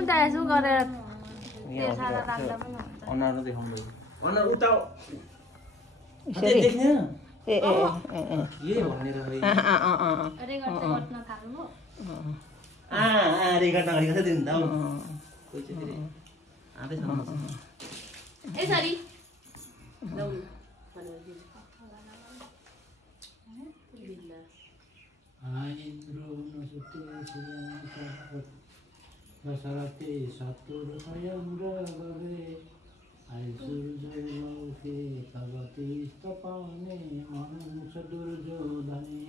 उता यसो गरेर त्यो सारा राख्दा पनि हुन्छ अनुहार देखाउँदै अनुहार उता देख्ने ए ए यही भन्ने र रेकर्ड गर्न थाल्नु रेकर्ड नगरी कसरी दिनु त कोही चाहिँ फेरि आधै सम्म ए सरी दशरथे सत्तुर स्वयं रवे आई सूर्य तब तीस्त पाउने मनुष दुर्योधने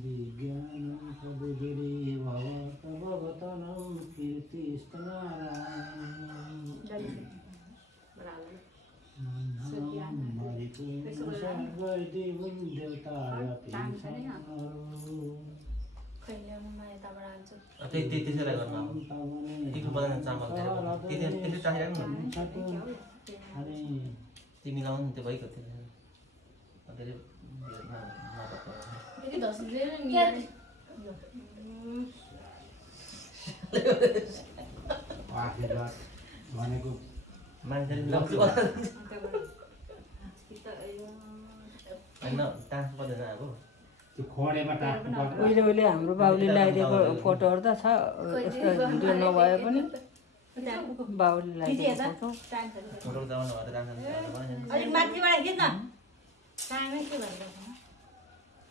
विज्ञानं सदुरी भवतनं कीर्तिस्तनारायण त्यसैलाई गर्नु एक बदाम चामल त्यसै चाहिरहेको तिमी लाउनु त्यो भइगयो धेरै भनेको मान्छेले होइन टाँस पर्दैन अब उहिले उहिले हाम्रो बाबुले लगाइदिएको फोटोहरू त छ यसको भिडियो नभए पनि बाबुले लगाइदिएको फोटो जमाना भएर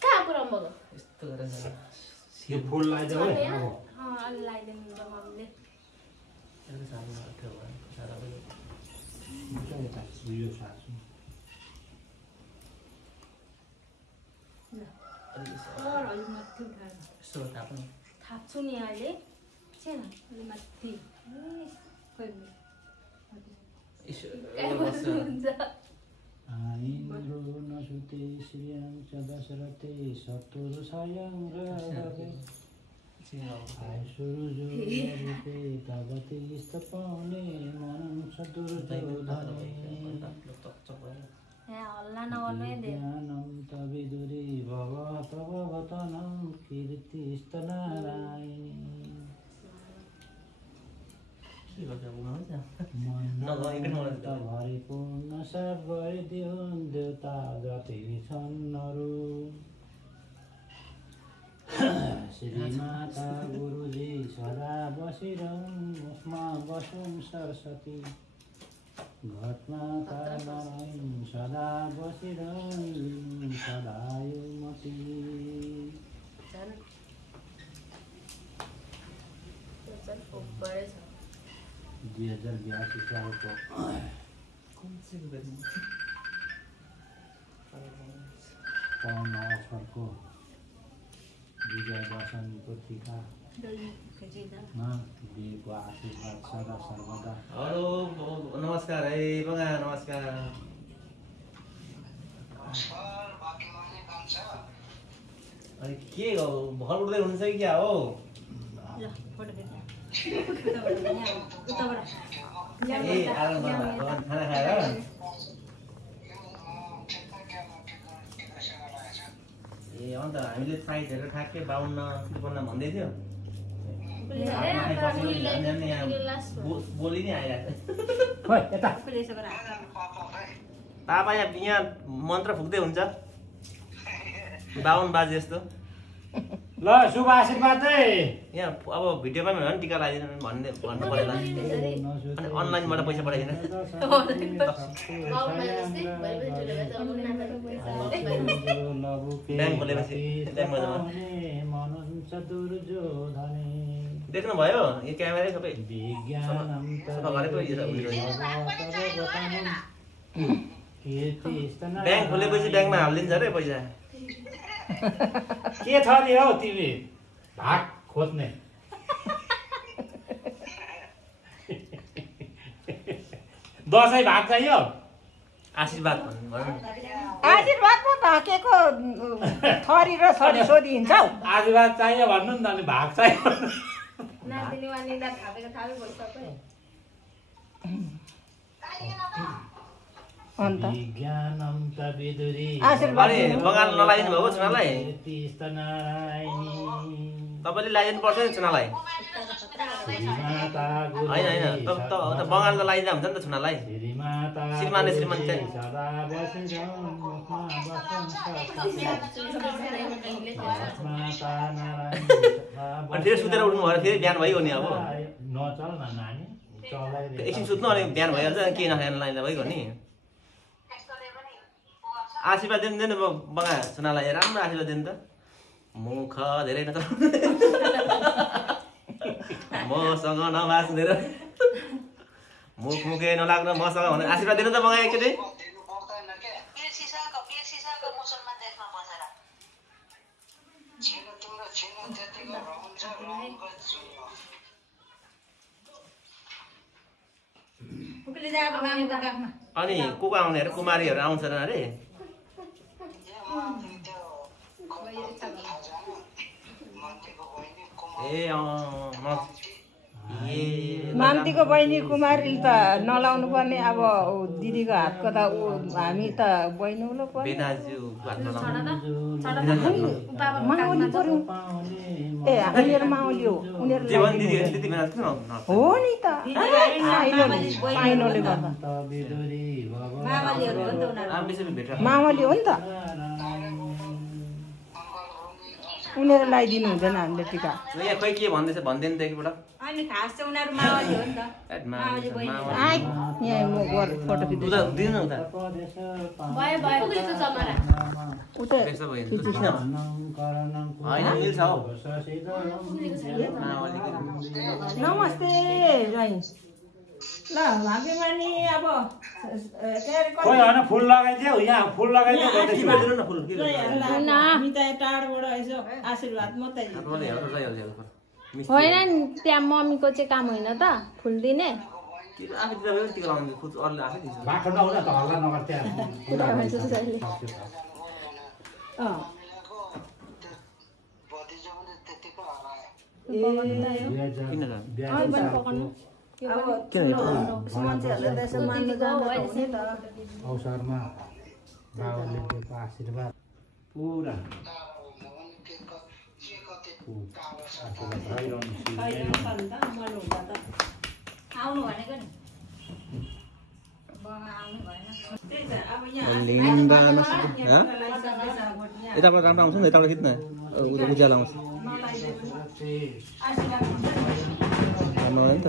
कहाँ पुऱ्याउनु भएको यस्तो गरेर फुल लगाइदेऊ है अलि लगाइदिनु मम्मीले थाप्छु नि अहिले छैन माथि इन्द्रो नसुते श्रियं च दशरथे सत्तुर स्वयं रवे आई सूर्य रवे तब तीस्त पाउने मनुष दुर्योधने हल्ला नगर्नु है ज्ञानं तविदुरे भवतनं कीर्तिस्तनारायणी भरिपूर्ण सब गरिदिउन् देवता जति छन् अरू श्रीमाता गुरुजी सदा बसिरहन् मुखमा बसुन् सरस्वती घटमा ताराइन् सदा बसिरहन् सदायो मती 2082 सालको पवन अवसरको विजय दशमीको टिकामा दिएको आशीर्वाद सदा सर्वदा। हेलो नमस्कार है बगा नमस्कार। अनि के हो भर उड्दै हुनुहुन्छ कि क्या हो? ए आराम गर्नु खाना खाएर ए अन्त हामीले साइज हेरेर ठ्याक्कै 52-53 भन्दै थियो। बोली नै आइरहेको पापा यहाँ मन्त्र फुक्दै हुन्छ 52 बाजे जस्तो। ल शुभ आशीर्वाद चाहिँ यहाँ अब भिडियोमा पनि टिका लगाइदिनु भन्नु पर्यो। अनि अनलाइनबाट पैसा पठाइदिनु। ब्याङ्क खोलेपछि देख्नुभयो यो क्यामेरा सबै ब्याङ्क खोलेपछि ब्याङ्कमा हालिदिन्छ अरे पैसा। के छ नि हौ तिमी भाग खोज्ने? दसैँ भाग चाहियो? आशीर्वाद आशीर्वाद पो भाकेको थरी र छोरी सोधिन्छ हौ। आशीर्वाद चाहियो भन्नु नि त, अनि भाग चाहियो। अन्त विज्ञानम तविदुरी आशीर्वाद अनि बगान नलाइदिनु भएको चुनालाई तीर्थनारायणी तपाईँले लगाइदिनु पर्छ नि चुनालाई श्रीमाता होइन त बगान त लगाइदिँदा हुन्छ नि त चुनालाई श्रीमाता श्रीमान श्रीमान चाहिँ सदा बसिरहन् मुखमा माता नारायणी अनि फेरि सुतेर उठ्नु भएर फेरि बिहान भइगयो नि अब नचल न नानी चलाइ एकछिन सुत्नु अनि बिहान भइहाल्छ के नखाएर लाइदा भइगयो नि आशीर्वाद दिनु बगा चुनालाई राम्रो आशीर्वाद दिनु त मुख धेरै न मसँग नबाँच्दैन मुख मुखे नलाग्नु मसँग भने आशीर्वाद दिनु त बगा एकचोटि अनि को आउने अरे कुमारीहरू आउँछन् अरे मान्तीको बहिनी कुमारी त नलाउनु पर्ने अब दिदीको हातको त हामी त बहिनीलो पर्ने माओली पर्यो ए उनीहरू माओली हो उनीहरू हो नि त पाइनोले गर्दा माओली हो नि त उनीहरू लगाइदिनु हुँदैन हामीले टिका खोइ के भन्दैछ भन्दैन त एकपल्ट यहाँ म फोटो खिच्दैछु दिनु त होइन मिल्छ हौ नमस्ते ज्वाइँ ल भाग्यमानी अब खोइ होइन फुल लगाइदियो यहाँ फुल लगाइदियो हामी त टाढोबाट यसो आशीर्वाद मात्रै होइन नि त्यहाँ मम्मीको चाहिँ काम होइन त फुल दिने बाटो नहुन त हल्ला नगर अवसरमा बाबुले दिएको आशीर्वाद पुरा आउनु भनेको नि यताबाट राम्रो आउँछ नि यताबाट खिच्न उज्यालो आउँछ नि त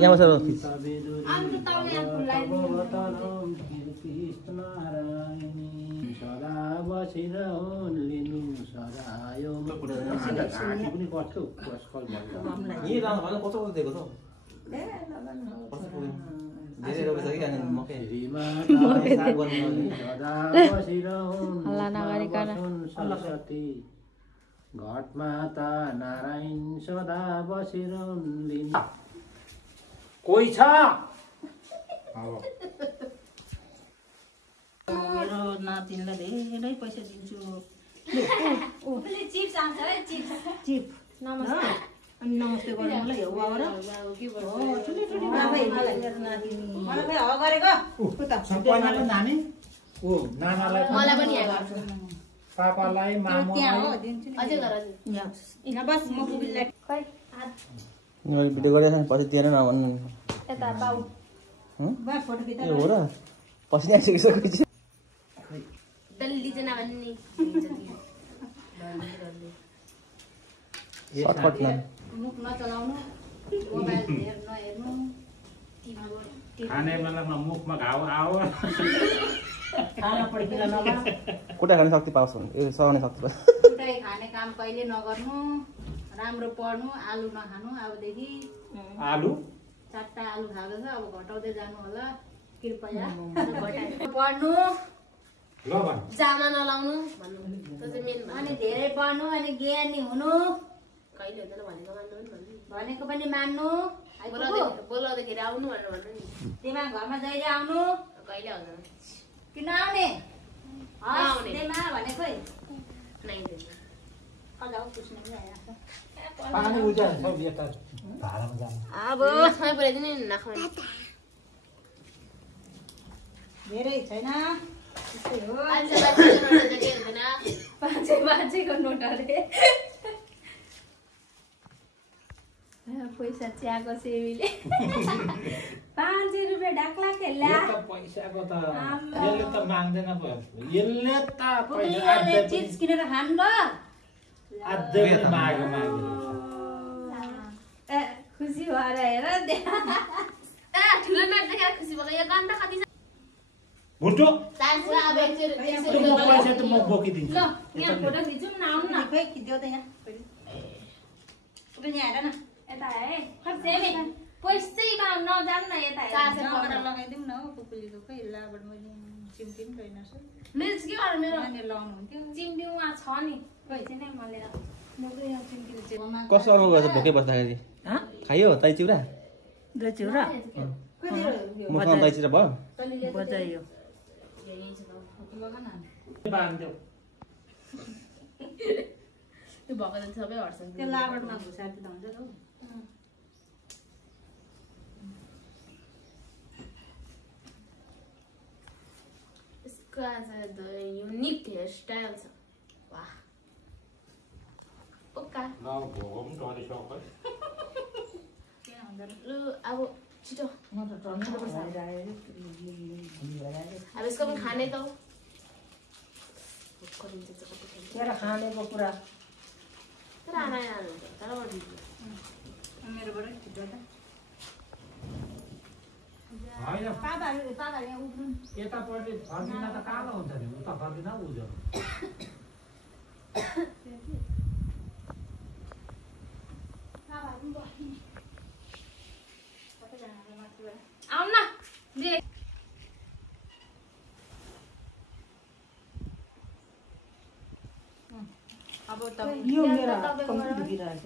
यहाँ बसेर सदा बसिरहन् लिनु सदायो पनि गर्छु कस्तो दिएको छ धेरै रोपेछ कि अनि मकै सरस्वती घट माता नारायण सदा बसिरहन् लिनु कोही छ मेरो नातिनीलाई धेरै पैसा दिन्छु चिप नमस्ते अनि नमस्ते गर्नु मलाई नानी ओ नानालाई पापालाई भिडियो गरेर पछि दिएर नभन्नु हो र पसिना आइसकिसकेपछि खाने बेलामा मुखमा घाउ आओ कुटा खाने शक्ति पाउँछ सघाउने शक्ति पाउँछ कुटाइ खाने काम कहिले नगर्नु राम्रो पढ्नु आलु नखानु अबदेखि आलु 4टा आलु खाएको छ अब घटाउँदै जानु होला कृपया पढ्नु जामा नलाउनु भन्नु त्यो चाहिँ मेन अनि धेरै पढ्नु अनि ज्ञानी हुनु कहिले हुँदैन भनेको मान्नु भनेको पनि मान्नु बोलाउँदाखेरि आउनु भनेर भन्नु नि तिमीमा घरमा जहिले आउनु कहिले आउँदैन किन आउने भनेको खजाउ पुस्ने पनि आइरहेको छ पानी उज्यालो छ यता भाडामा जानु अब समय पुऱ्याइदिनु नि नखाउने धेरै छैन त्यस्तै हो बाजेको नोट अरे पैसा चियाको सेवीले 500 रुपियाँ ढाक्ला खेल्ला यो त पैसाको त यसले त माग्दैन पो यसले त पैसा पुग्ने चिज किनेर खान ल अझै पनि मागेको ए खुसी भएर हेर ए ठुलो म्याट देखेर खुसी भएको यो गन्दा कति छ भुटो चान्स अब एकचोटि म पैसा त म बोकिदिन्छु ल यहाँ फोटो खिचौँ न आउनु न खै खिच्देऊ त यहाँ यहाँ हेर न यता है सेवी पैसैमा नजानु न यता नम्बर लगाइदिउँ न हौ कुकुलीको खै लाबाट मैले चिम्टी पनि रहेनछु मेरो के गर्नु मेरो नानीले लगाउनु हुन्थ्यो चिम्टी उहाँ छ नि पैसा नै मैले म त यहाँ चिम्टीले चाहिँ कस्तो अनुभव गर्छ भोकै बस्दाखेरि खायो दाइ चिउरा दही चिउरा मुखमा दाइ चिउरा भयो बजाइयो बाँधिदेऊ त्यो भएको त सबै हट्छन् त्यो लाबटमा घुसाएर दिँदा हुन्छ त हौ यसको आज युनिक हेयर स्टाइल छ वाह ओका लु अब छिटो अब यसको पनि खाने त हो तेरो खानेको कुरा तर आना हुन्छ तर मेरोबाट छिटो त होइन पापाहरू यहाँ उब्रिनु यतापट्टि फर्किँदा त कालो हुन्छ नि उता फर्किँदा उज्यालो आउन न अब यो मेरो कम्ती दुखिरहेको छ